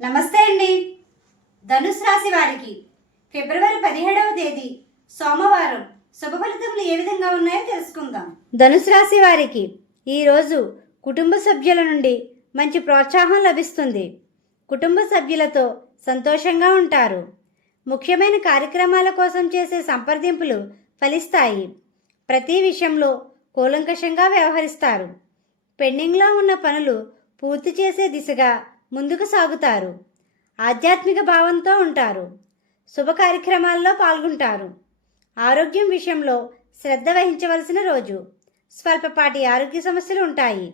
నమస్తే అండి. ధనుసు రాశి వారికి ఫిబ్రవరి 17వ తేదీ సోమవారం శుభ ఫలితములు ఏ విధంగా ఉన్నాయో తెలుసుకుందాం. ధనుసు రాశి వారికి ఈరోజు కుటుంబ సభ్యుల నుండి మంచి ప్రోత్సాహం లభిస్తుంది. కుటుంబ సభ్యులతో సంతోషంగా ఉంటారు. ముఖ్యమైన కార్యక్రమాల కోసం చేసే సంప్రదింపులు ఫలిస్తాయి. ప్రతి విషయంలో కూలంకషంగా వ్యవహరిస్తారు. పెండింగ్లో ఉన్న పనులు పూర్తి చేసే దిశగా ముందుకు సాగుతారు. ఆధ్యాత్మిక భావంతో ఉంటారు. శుభ కార్యక్రమాల్లో పాల్గొంటారు. ఆరోగ్యం విషయంలో శ్రద్ధ వహించవలసిన రోజు. స్వల్పపాటి ఆరోగ్య సమస్యలు ఉంటాయి.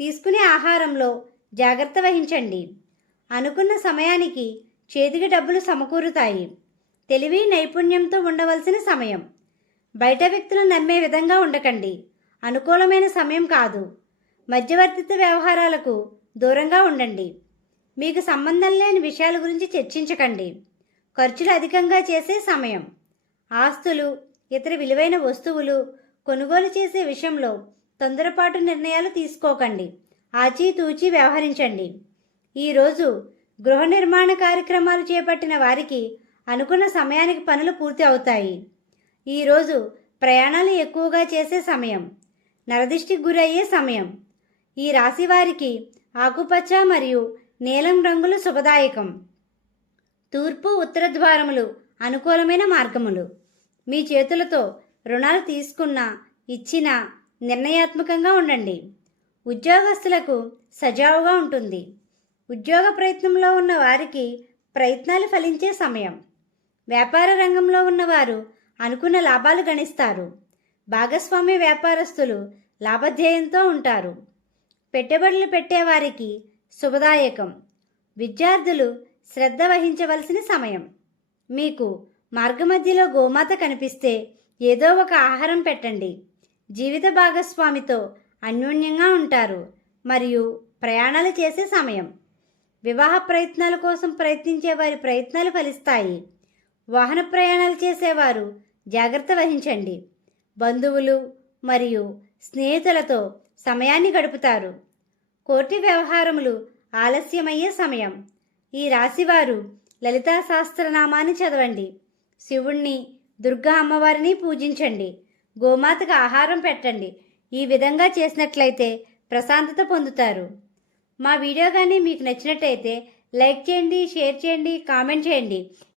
తీసుకునే ఆహారంలో జాగ్రత్త వహించండి. అనుకున్న సమయానికి చేతికి డబ్బులు సమకూరుతాయి. తెలివి నైపుణ్యంతో ఉండవలసిన సమయం. బయట వ్యక్తులను నమ్మే విధంగా ఉండకండి. అనుకూలమైన సమయం కాదు. మధ్యవర్తిత్వ వ్యవహారాలకు దూరంగా ఉండండి. మీకు సంబంధం లేని విషయాల గురించి చర్చించకండి. ఖర్చులు అధికంగా చేసే సమయం. ఆస్తులు, ఇతర విలువైన వస్తువులు కొనుగోలు చేసే విషయంలో తొందరపాటు నిర్ణయాలు తీసుకోకండి. ఆచితూచి వ్యవహరించండి. ఈరోజు గృహ నిర్మాణ కార్యక్రమాలు చేపట్టిన వారికి అనుకున్న సమయానికి పనులు పూర్తి అవుతాయి. ఈరోజు ప్రయాణాలు ఎక్కువగా చేసే సమయం. నరదిష్టికి గురయ్యే సమయం. ఈ రాశి వారికి ఆకుపచ్చ మరియు నీలం రంగులు శుభదాయకం. తూర్పు ఉత్తర ద్వారములు అనుకూలమైన మార్గములు. మీ చేతులతో రుణాలు తీసుకున్నా ఇచ్చినా నిర్ణయాత్మకంగా ఉండండి. ఉద్యోగస్తులకు సజావుగా ఉంటుంది. ఉద్యోగ ప్రయత్నంలో ఉన్న వారికి ప్రయత్నాలు ఫలించే సమయం. వ్యాపార రంగంలో ఉన్నవారు అనుకున్న లాభాలు గణిస్తారు. భాగస్వామ్య వ్యాపారస్తులు లాభధ్యేయంతో ఉంటారు. పెట్టుబడులు పెట్టేవారికి శుభదాయకం. విద్యార్థులు శ్రద్ధ వహించవలసిన సమయం. మీకు మార్గమధ్యలో గోమాత కనిపిస్తే ఏదో ఒక ఆహారం పెట్టండి. జీవిత భాగస్వామితో అన్యోన్యంగా ఉంటారు మరియు ప్రయాణాలు చేసే సమయం. వివాహ ప్రయత్నాల కోసం ప్రయత్నించే వారి ప్రయత్నాలు ఫలిస్తాయి. వాహన ప్రయాణాలు చేసేవారు జాగ్రత్త వహించండి. బంధువులు మరియు స్నేహితులతో సమయాన్ని గడుపుతారు. కోర్టు వ్యవహారములు ఆలస్యమయ్యే సమయం. ఈ రాశివారు లలితా సహస్రనామాన్ని చదవండి. శివుణ్ణి, దుర్గా అమ్మవారిని పూజించండి. గోమాతకు ఆహారం పెట్టండి. ఈ విధంగా చేసినట్లయితే ప్రశాంతత పొందుతారు. మా వీడియో కానీ మీకు నచ్చినట్టయితే లైక్ చేయండి, షేర్ చేయండి, కామెంట్ చేయండి.